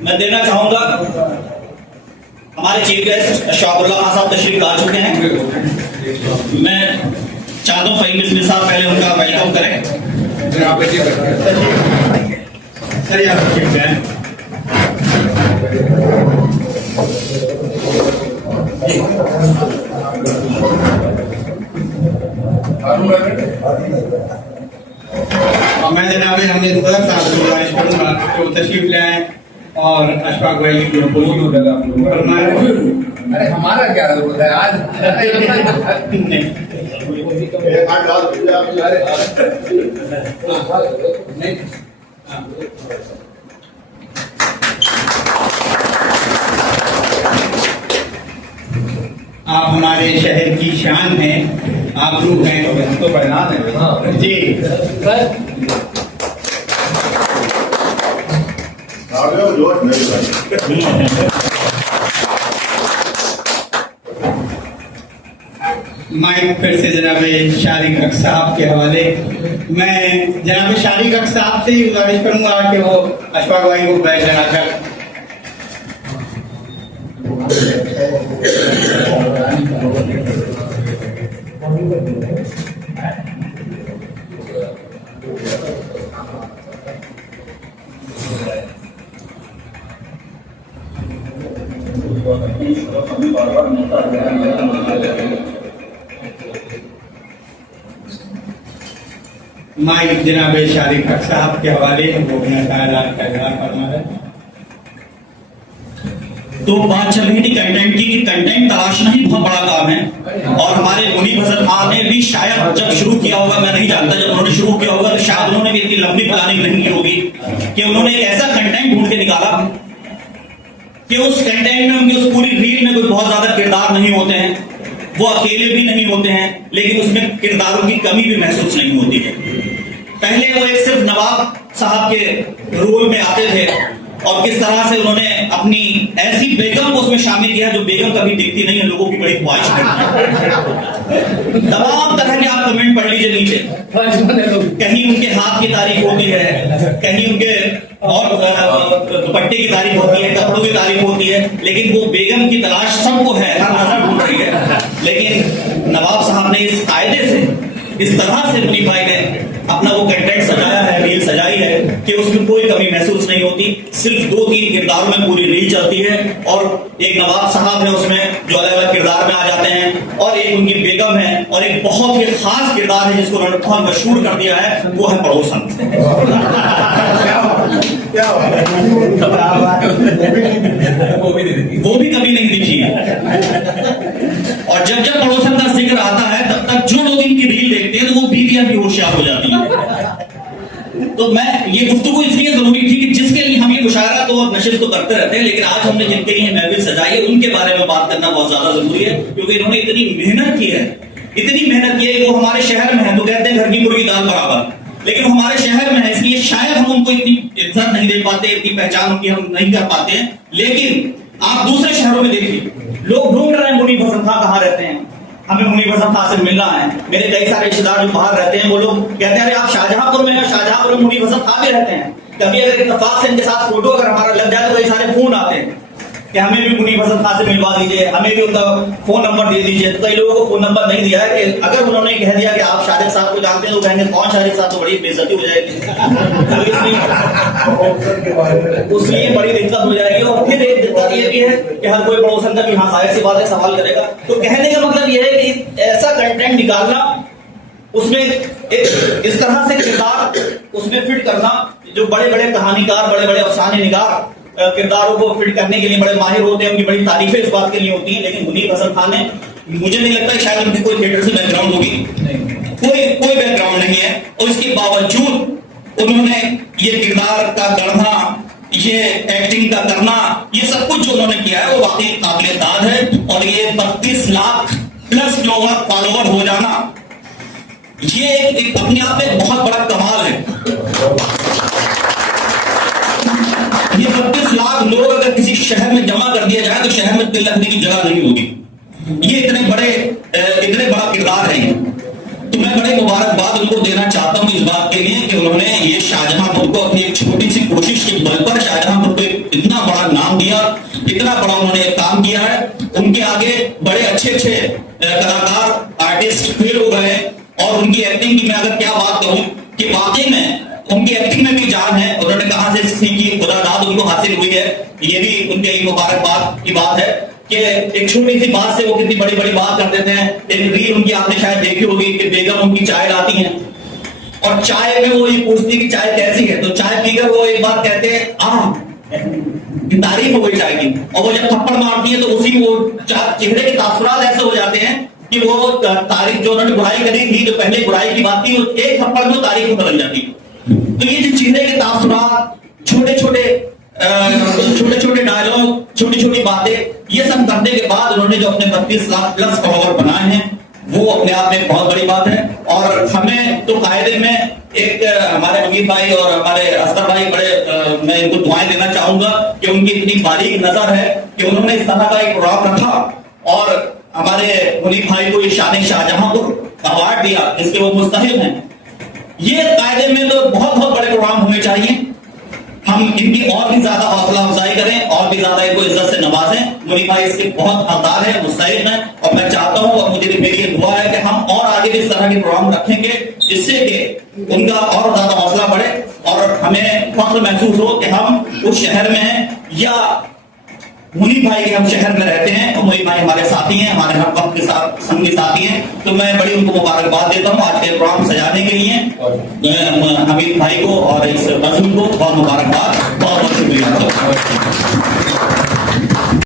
मैं देना चाहूंगा हमारे चीफ गेस्ट शाहरुल्लाह खान साहब तशरीफ ला चुके हैं। मैं चाहता हूँ फहीम बिस्मिल साहब पहले उनका वेलकम करें। सर आप ठीक है। मैं जनाब हमने गुज़र साहब को गुजारिश करूंगा जो तशरीफ ले आए और अशफाक भाई की अरे हमारा क्या जरूरत है आज आप हमारे शहर की शान हैं, आप रूह हैं तो बयान है जी। माइक फिर से जनाब शारिक हक साहब के हवाले। मैं जनाब शारिक हक साहब से ही गुजारिश करूंगा कि वो अशफाक भाई को बैग लगाकर माइक जनाब शारिक हक साहब के हवाले वो अपना ख्यालात का इजहार फरमा रहे हैं। तो बात चल रही थी कंटेंट की कि कंटेंट तलाशना ही बहुत बड़ा काम है और हमारे मुनीब हसन खान ने भी शायद जब शुरू किया होगा, मैं नहीं जानता, जब उन्होंने शुरू किया होगा तो शायद उन्होंने भी इतनी लंबी प्लानिंग नहीं की होगी कि उन्होंने एक ऐसा कंटेंट ढूंढ के निकाला कि उस कंटेंट में उनकी उस पूरी रील में कोई बहुत ज्यादा किरदार नहीं होते हैं, वो अकेले भी नहीं होते हैं, लेकिन उसमें किरदारों की कमी भी महसूस नहीं होती है। पहले वो एक सिर्फ नवाब साहब के रोल में आते थे और किस तरह से उन्होंने अपनी ऐसी बेगम को उसमें शामिल किया जो बेगम कभी दिखती नहीं है, लोगों की बड़ी ख्वाहिश है। तमाम तरह के आप कमेंट पढ़ लीजिए नीचे, कहीं उनके हाथ की तारीफ होती है, कहीं उनके और दुपट्टे की तारीफ होती है, कपड़ों की तारीफ होती है, लेकिन वो बेगम की तलाश सबको है, हर नजर ढूंढ रही है। लेकिन नवाब साहब ने इस कायदे से, इस तरह से मुनीब भाई ने अपना वो कंटेंट सजाया है, रील सजाई है कि उसमें कोई कमी महसूस नहीं होती। सिर्फ 2-3 किरदारों में पूरी रील चलती है और एक नवाब साहब है उसमें जो अलग अलग किरदार में आ जाते हैं, और एक उनकी बेगम है, और एक बहुत ही खास किरदार है जिसको उन्होंने बहुत मशहूर कर दिया है, वो है पड़ोसन। वो भी कभी नहीं दिखी है। और जब जब पड़ोसन का जिक्र आता है तब तक जो लोग इनकी रील देखते हैं तो वो बीवियां भी होशियार हो जाती हैं। तो मैं ये गुफ्तगू इसलिए जरूरी थी कि जिसके लिए हम ये मुशायरा तो और नशिस्त तो करते रहते हैं, लेकिन आज हमने जिनके लिए महफिल सजाई है उनके बारे में बात करना बहुत ज्यादा जरूरी है, क्योंकि इन्होंने इतनी मेहनत की है, इतनी मेहनत की है। वो हमारे शहर में है तो कहते हैं घर की मुर्गी दाल बराबर, लेकिन वो हमारे शहर में है इसलिए शायद हम उनको इतनी इज्जत नहीं दे पाते, इतनी पहचान उनकी हम नहीं कर पाते हैं। लेकिन आप दूसरे शहरों में देखिए, लोग ढूंढ रहे हैं मुनीब हसन खान कहाँ रहते हैं, हमें मुनीब हसन खान से मिलना है। मेरे कई सारे रिश्तेदार जो बाहर रहते हैं वो लोग कहते हैं अरे आप शाहजहांपुर में हैं, शाहजहांपुर में मुनीब हसन खान भी रहते हैं। कभी अगर इत्तेफाक से इनके साथ फोटो अगर हमारा लग जाए तो कई सारे फोन आते हैं कि हमें भी मुनीब हसन खान से मिलवा दीजिए, हमें भी उनका फोन नंबर दे दीजिए। तो कई लोगों को फोन नंबर नहीं दिया है कि अगर उन्होंने कह दिया कि आप शाहिद साहब को जानते हैं तो कहेंगे कौन शाहिद साहब, तो बड़ी बेइज्जती हो जाएगी, उसलिए बड़ी दिक्कत हो जाएगी। और फिर एक दिक्कत ये भी है कि हर कोई पड़ोसन का भी हाँ जाहिर सी बात है सवाल करेगा। तो कहने का मतलब ये है कि ऐसा कंटेंट निकालना, उसमें एक इस तरह से किरदार उसमें फिट करना, जो बड़े बड़े कहानीकार, बड़े बड़े अफसाने निगार किरदारों को फिट करने के लिए बड़े माहिर होते हैं, उनकी बड़ी तारीफें इस बात के लिए होती हैं। लेकिन मुनीब हसन खान ने, मुझे नहीं लगता शायद उनकी कोई थिएटर से बैकग्राउंड होगी, कोई बैकग्राउंड नहीं है, और इसके बावजूद उन्होंने ये किरदार का गढ़ना, ये एक्टिंग का करना, ये सब कुछ जो उन्होंने किया है वो वाकई काबिल दाद है। और ये 32 लाख प्लस फॉलोवर हो जाना, ये एक अपने आप में बहुत बड़ा कमाल है। ये 32 लाख लोग अगर किसी शहर में जमा कर दिया जाए तो शहर में दिल रखने की जगह नहीं होगी। ये इतने बड़ा किरदार है। तो मैं बड़े मुबारकबाद उनको देना चाहता हूं इस बात के लिए कि उन्होंने ये शाहजहांपुर को अपनी एक छोटी सी कोशिश के बल पर शाहजहांपुर को इतना बड़ा नाम दिया, इतना बड़ा उन्होंने काम किया है। उनके आगे बड़े अच्छे अच्छे कलाकार आर्टिस्ट फेल हो गए और उनकी एक्टिंग की मैं अगर क्या बात करूं कि वाकई में उनकी एक्टिंग में भी जान है। उन्होंने कहां से सीखी, खुदा दाद उनको हासिल हुई है, ये भी उनके लिए मुबारकबाद की बात है कि एक छोटी सी बात से वो कितनी बड़ी बड़ी बात कर देते हैं। एक रील उनकी आपने शायद देखी होगी कि बेगम उनकी चाय लाती हैं और चाय में वो ये पूछती कि चाय कैसी है, तो चाय पीकर वो एक बात कहते हैं तारीफ हो गई चाय की, और वो जब थप्पड़ मारती है तो उसी वो चेहरे के तासुरात ऐसे हो जाते हैं कि वो तारीफ जो उन्होंने बुराई करी थी, जो पहले बुराई की बात थी, वो एक थप्पड़ में तारीफ में बदल जाती। तो ये जो चेहरे के तासुरात, छोटे छोटे डायलॉग, छोटी छोटी बातें, ये सब करने के बाद उन्होंने जो अपने 32 लाख प्लस फॉलोवर बनाए हैं, वो अपने आप में बहुत बड़ी बात है। और हमें तो कायदे में एक हमारे अमीर भाई और हमारे असगर भाई बड़े मैं इनको दुआएं देना चाहूंगा कि उनकी इतनी बारीक नजर है कि उन्होंने इस तरह का एक प्रोग्राम रखा और हमारे मुनीफ भाई को ये शान शाहजहांपुर अवार्ड दिया जिसके वो मुस्तहिक हैं। ये कायदे में तो बहुत बहुत बड़े प्रोग्राम होने चाहिए। हम इनकी और भी ज्यादा हौसला अफजाई करें और भी ज्यादा इनको इज्जत से नवाजें। मुनीफ भाई इसके बहुत हकदार है, मुस्तहिक है, और मैं चाहता हूं और मुझे मेरी ये दुआ है कि हम और आगे भी इस तरह के प्रोग्राम रखेंगे जिससे कि उनका और ज्यादा हौसला बढ़े और हमें फख्र महसूस हो कि हम उस शहर में हैं या मुनीफ भाई के हम शहर में रहते हैं और मुनीफ भाई हमारे साथी हैं, हमारे हर वक्त के साथ संगी साथी हैं। तो मैं बड़ी उनको मुबारकबाद देता हूं आज के प्रोग्राम सजाने के लिए। हमीद भाई को और इस मजहूर को बहुत मुबारकबाद, बहुत बहुत शुक्रिया।